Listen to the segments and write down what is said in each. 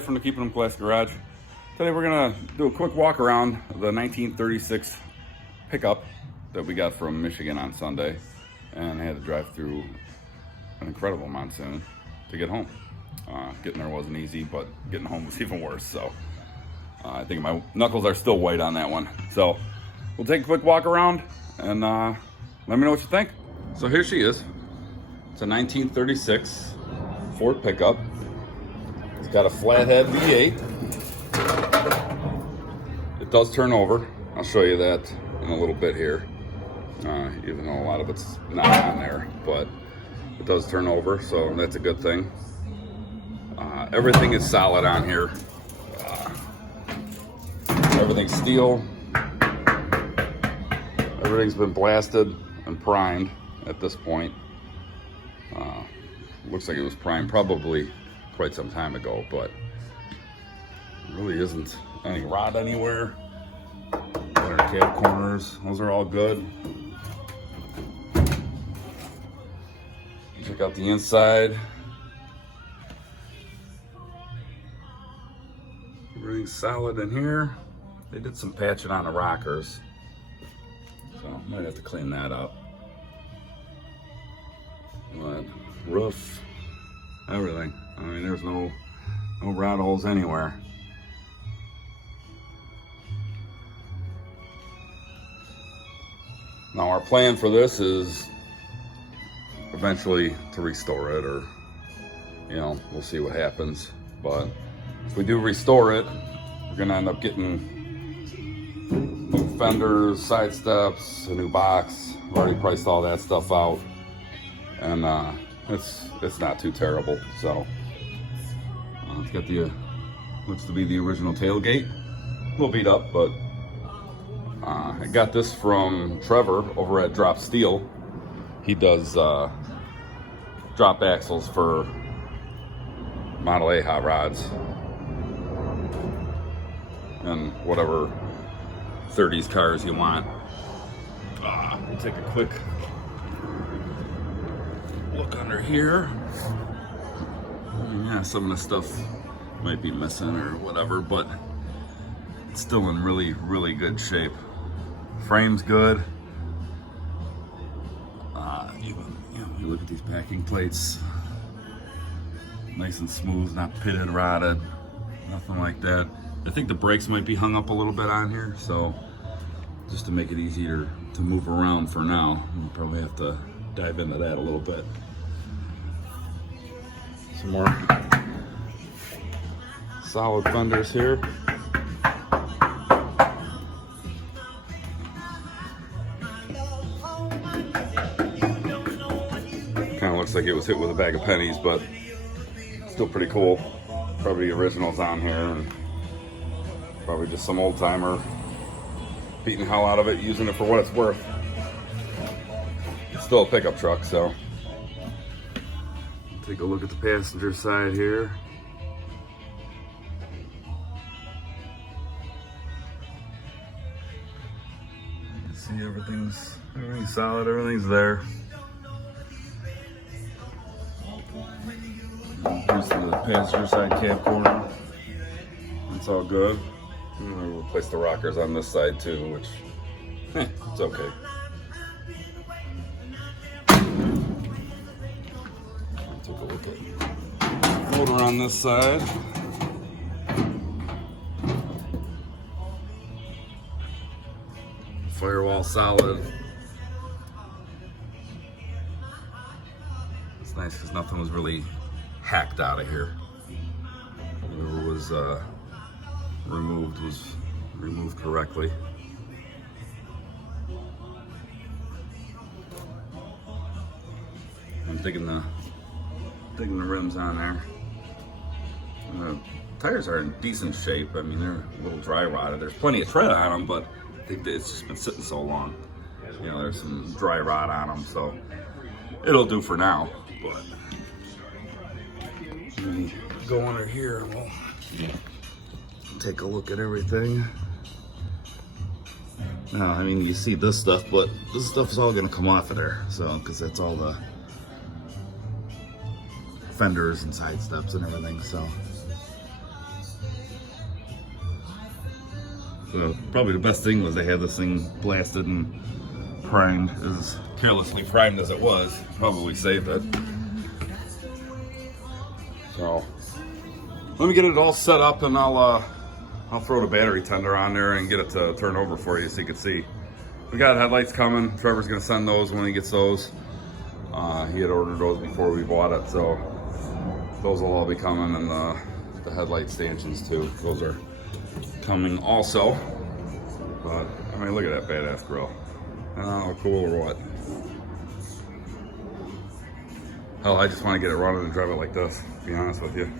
Pat from the Keepinemclassic Garage. Today we're gonna do a quick walk around the 1936 pickup that we got from Michigan on Sunday, and I had to drive through an incredible monsoon to get home. Getting there wasn't easy, but getting home was even worse. So I think my knuckles are still white on that one. So we'll take a quick walk around and let me know what you think. So here she is. It's a 1936 Ford pickup. It's got a flathead V8. It does turn over. I'll show you that in a little bit here. Even though a lot of it's not on there, but it does turn over, so that's a good thing. Everything is solid on here. Everything's steel. Everything's been blasted and primed at this point. Looks like it was primed probably quite some time ago, but really isn't any rot anywhere. Got our cab corners, those are all good. Check out the inside. Everything's solid in here. They did some patching on the rockers, so might have to clean that up. But roof, everything. I mean, there's no rot holes anywhere. Now our plan for this is eventually to restore it, or we'll see what happens. But if we do restore it, we're gonna end up getting new fenders, side steps, a new box. I've already priced all that stuff out, and it's not too terrible. So it's got the looks to be the original tailgate, a little beat up, but I got this from Trevor over at Drop Steel. He does drop axles for Model A hot rods and whatever 30s cars you want. We'll take a quick look under here. Yeah, some of the stuff might be missing or whatever, but it's still in really, really good shape. Frame's good. You look at these packing plates, nice and smooth, not pitted, rotted, nothing like that. I think the brakes might be hung up a little bit on here, so just to make it easier to move around for now, we'll probably have to dive into that a little bit. Some more solid fenders here. Kind of looks like it was hit with a bag of pennies, but still pretty cool. Probably originals on here, and probably just some old timer beating the hell out of it, using it for what it's worth. It's still a pickup truck, so take a look at the passenger side here. You can see everything's solid, everything's there. Here's the passenger side cab corner. It's all good. We'll replace the rockers on this side too, which, it's okay. Take a look at the motor on this side. Firewall solid. It's nice because nothing was really hacked out of here. Whatever was removed was removed correctly. I'm digging the rims on there. And the tires are in decent shape. I mean, they're a little dry rotted. There's plenty of tread on them, but I think that it's just been sitting so long. There's some dry rot on them, so it'll do for now. But let me go under here and we'll take a look at everything. Now, I mean, you see this stuff, but this stuff is all gonna come off of there, so, because that's all the fenders and side steps and everything, so So probably the best thing was they had this thing blasted and primed, as carelessly primed as it was. Probably saved it. So let me get it all set up, and I'll throw the battery tender on there and get it to turn over for you so you can see. We got headlights coming. Trevor's gonna send those when he gets those. He had ordered those before we bought it, so those will all be coming, and the headlight stanchions too. Those are coming also. But I mean, look at that badass grill. Cool or what? Hell, I just want to get it running and drive it like this, to be honest with you.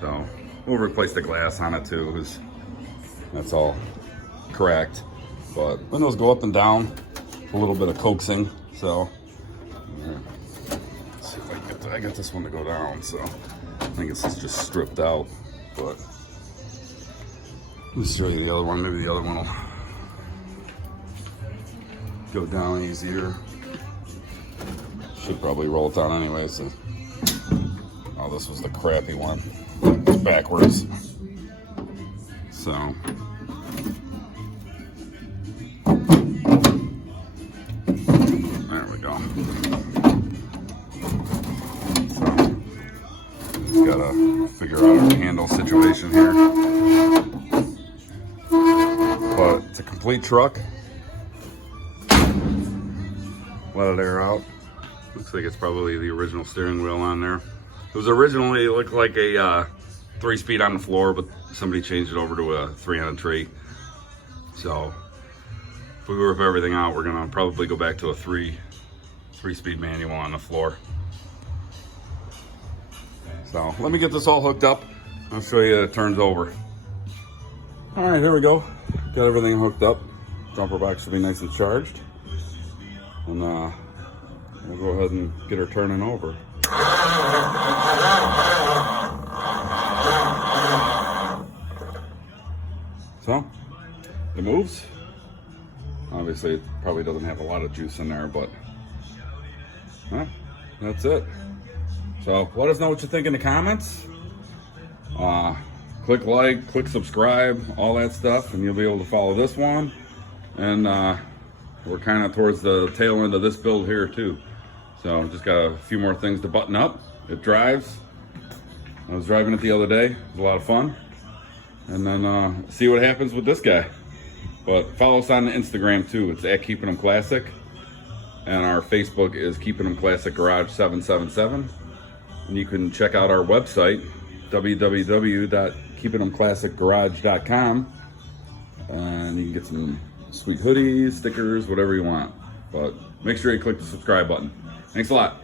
So we'll replace the glass on it too, because that's all cracked. But windows go up and down, a little bit of coaxing. So let's see if I get this one to go down. So I think it's just stripped out. But let me show you the other one. Maybe the other one will go down easier. Should probably roll it down anyway. So, oh, this was the crappy one. It's backwards. So, there we go. So, just gotta figure out our handle situation here. But it's a complete truck. Let it air out. Looks like it's probably the original steering wheel on there. It was originally, it looked like a 3-speed on the floor, but somebody changed it over to a 3 on a tree. So if we rip everything out, we're gonna probably go back to a 3-speed manual on the floor. So let me get this all hooked up. I'll show you it turns over. All right, here we go. Got everything hooked up. Jumper box should be nice and charged. And we'll go ahead and get her turning over. So, it moves. Obviously, it probably doesn't have a lot of juice in there, but that's it. So, let us know what you think in the comments. Click like, click subscribe, all that stuff, and you'll be able to follow this one. And we're kind of towards the tail end of this build here too. So just got a few more things to button up. It drives. I was driving it the other day. It was a lot of fun. And then see what happens with this guy. But follow us on Instagram too. It's at Keepinemclassic. And our Facebook is Keepinemclassic Garage 777. And you can check out our website, www.keepinemclassicgarage.com. And you can get some sweet hoodies, stickers, whatever you want. But make sure you click the subscribe button. Thanks a lot.